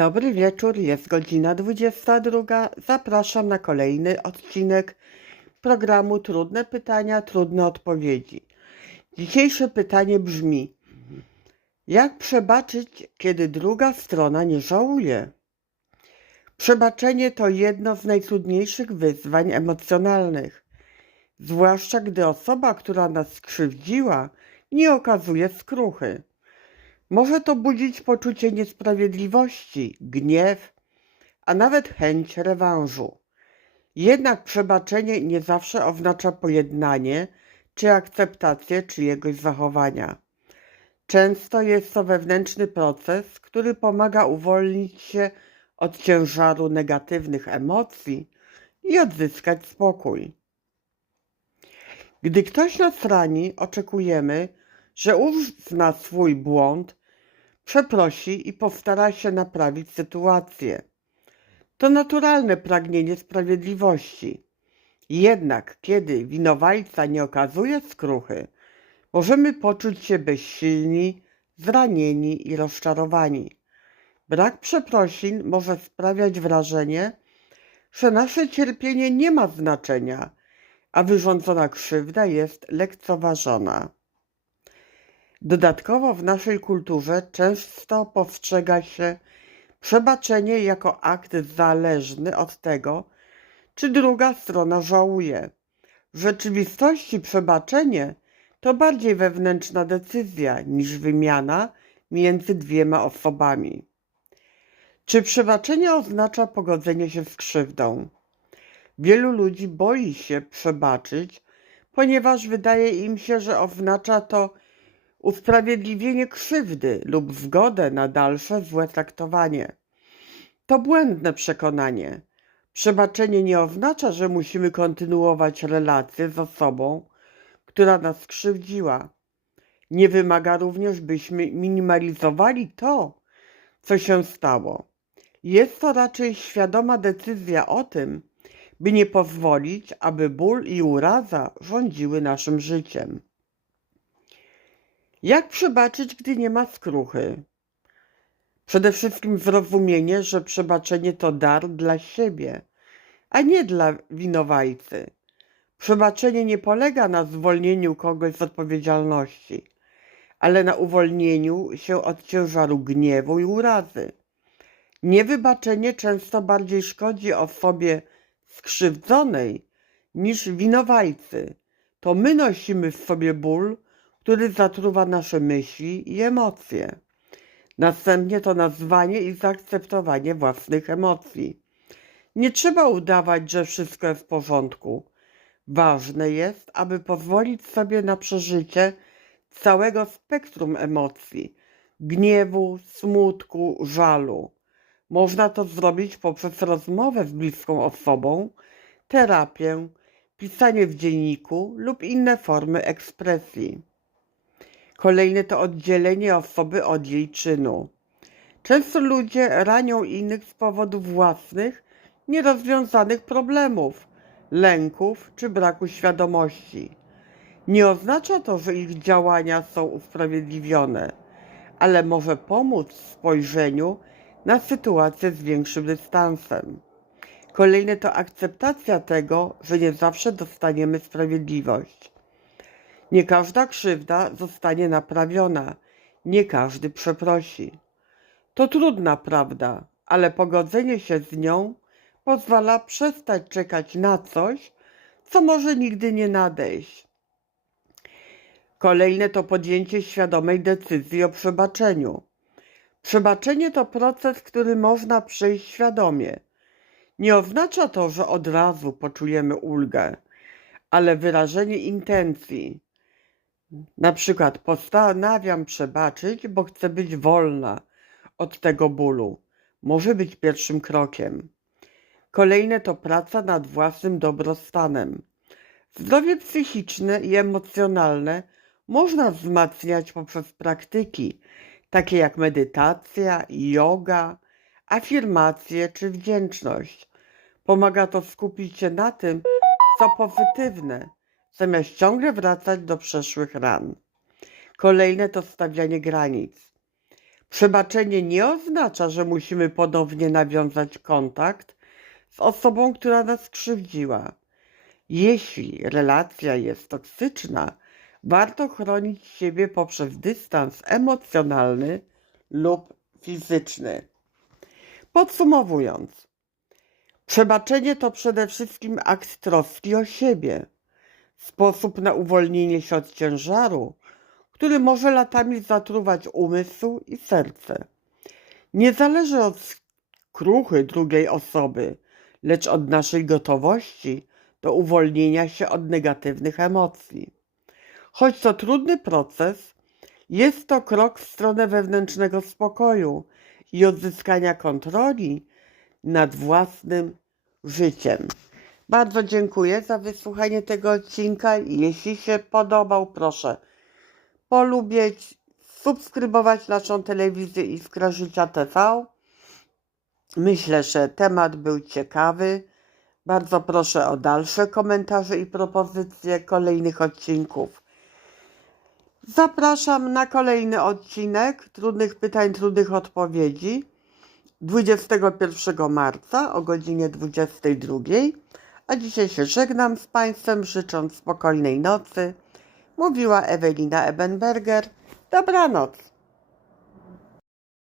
Dobry wieczór, jest godzina 22. Zapraszam na kolejny odcinek programu Trudne pytania, trudne odpowiedzi. Dzisiejsze pytanie brzmi: Jak przebaczyć, kiedy druga strona nie żałuje? Przebaczenie to jedno z najtrudniejszych wyzwań emocjonalnych, zwłaszcza gdy osoba, która nas skrzywdziła, nie okazuje skruchy. Może to budzić poczucie niesprawiedliwości, gniew, a nawet chęć rewanżu. Jednak przebaczenie nie zawsze oznacza pojednanie czy akceptację czyjegoś zachowania. Często jest to wewnętrzny proces, który pomaga uwolnić się od ciężaru negatywnych emocji i odzyskać spokój. Gdy ktoś nas rani, oczekujemy, że uzna swój błąd, przeprosi i postara się naprawić sytuację. To naturalne pragnienie sprawiedliwości. Jednak kiedy winowajca nie okazuje skruchy, możemy poczuć się bezsilni, zranieni i rozczarowani. Brak przeprosin może sprawiać wrażenie, że nasze cierpienie nie ma znaczenia, a wyrządzona krzywda jest lekceważona. Dodatkowo w naszej kulturze często postrzega się przebaczenie jako akt zależny od tego, czy druga strona żałuje. W rzeczywistości przebaczenie to bardziej wewnętrzna decyzja niż wymiana między dwiema osobami. Czy przebaczenie oznacza pogodzenie się z krzywdą? Wielu ludzi boi się przebaczyć, ponieważ wydaje im się, że oznacza to usprawiedliwienie krzywdy lub zgodę na dalsze złe traktowanie. To błędne przekonanie. Przebaczenie nie oznacza, że musimy kontynuować relacje z osobą, która nas skrzywdziła. Nie wymaga również, byśmy minimalizowali to, co się stało. Jest to raczej świadoma decyzja o tym, by nie pozwolić, aby ból i uraza rządziły naszym życiem. Jak przebaczyć, gdy nie ma skruchy? Przede wszystkim zrozumienie, że przebaczenie to dar dla siebie, a nie dla winowajcy. Przebaczenie nie polega na zwolnieniu kogoś z odpowiedzialności, ale na uwolnieniu się od ciężaru gniewu i urazy. Niewybaczenie często bardziej szkodzi osobie skrzywdzonej niż winowajcy. To my nosimy w sobie ból, który zatruwa nasze myśli i emocje. Następnie to nazwanie i zaakceptowanie własnych emocji. Nie trzeba udawać, że wszystko jest w porządku. Ważne jest, aby pozwolić sobie na przeżycie całego spektrum emocji gniewu, smutku, żalu. Można to zrobić poprzez rozmowę z bliską osobą, terapię, pisanie w dzienniku lub inne formy ekspresji. Kolejne to oddzielenie osoby od jej czynu. Często ludzie ranią innych z powodów własnych, nierozwiązanych problemów, lęków czy braku świadomości. Nie oznacza to, że ich działania są usprawiedliwione, ale może pomóc w spojrzeniu na sytuację z większym dystansem. Kolejne to akceptacja tego, że nie zawsze dostaniemy sprawiedliwość. Nie każda krzywda zostanie naprawiona, nie każdy przeprosi. To trudna prawda, ale pogodzenie się z nią pozwala przestać czekać na coś, co może nigdy nie nadejść. Kolejne to podjęcie świadomej decyzji o przebaczeniu. Przebaczenie to proces, który można przejść świadomie. Nie oznacza to, że od razu poczujemy ulgę, ale wyrażenie intencji. Na przykład postanawiam przebaczyć, bo chcę być wolna od tego bólu. Może być pierwszym krokiem. Kolejne to praca nad własnym dobrostanem. Zdrowie psychiczne i emocjonalne można wzmacniać poprzez praktyki, takie jak medytacja, yoga, afirmacje czy wdzięczność. Pomaga to skupić się na tym, co pozytywne, zamiast ciągle wracać do przeszłych ran. Kolejne to stawianie granic. Przebaczenie nie oznacza, że musimy ponownie nawiązać kontakt z osobą, która nas skrzywdziła. Jeśli relacja jest toksyczna, warto chronić siebie poprzez dystans emocjonalny lub fizyczny. Podsumowując, przebaczenie to przede wszystkim akt troski o siebie, sposób na uwolnienie się od ciężaru, który może latami zatruwać umysł i serce. Nie zależy od skruchy drugiej osoby, lecz od naszej gotowości do uwolnienia się od negatywnych emocji. Choć to trudny proces, jest to krok w stronę wewnętrznego spokoju i odzyskania kontroli nad własnym życiem. Bardzo dziękuję za wysłuchanie tego odcinka. Jeśli się podobał, proszę polubić, subskrybować naszą telewizję Iskra Życia TV. Myślę, że temat był ciekawy. Bardzo proszę o dalsze komentarze i propozycje kolejnych odcinków. Zapraszam na kolejny odcinek Trudnych Pytań, Trudnych Odpowiedzi 21 marca o godzinie 22. A dzisiaj się żegnam z Państwem, życząc spokojnej nocy. Mówiła Ewelina Ebenberger. Dobranoc.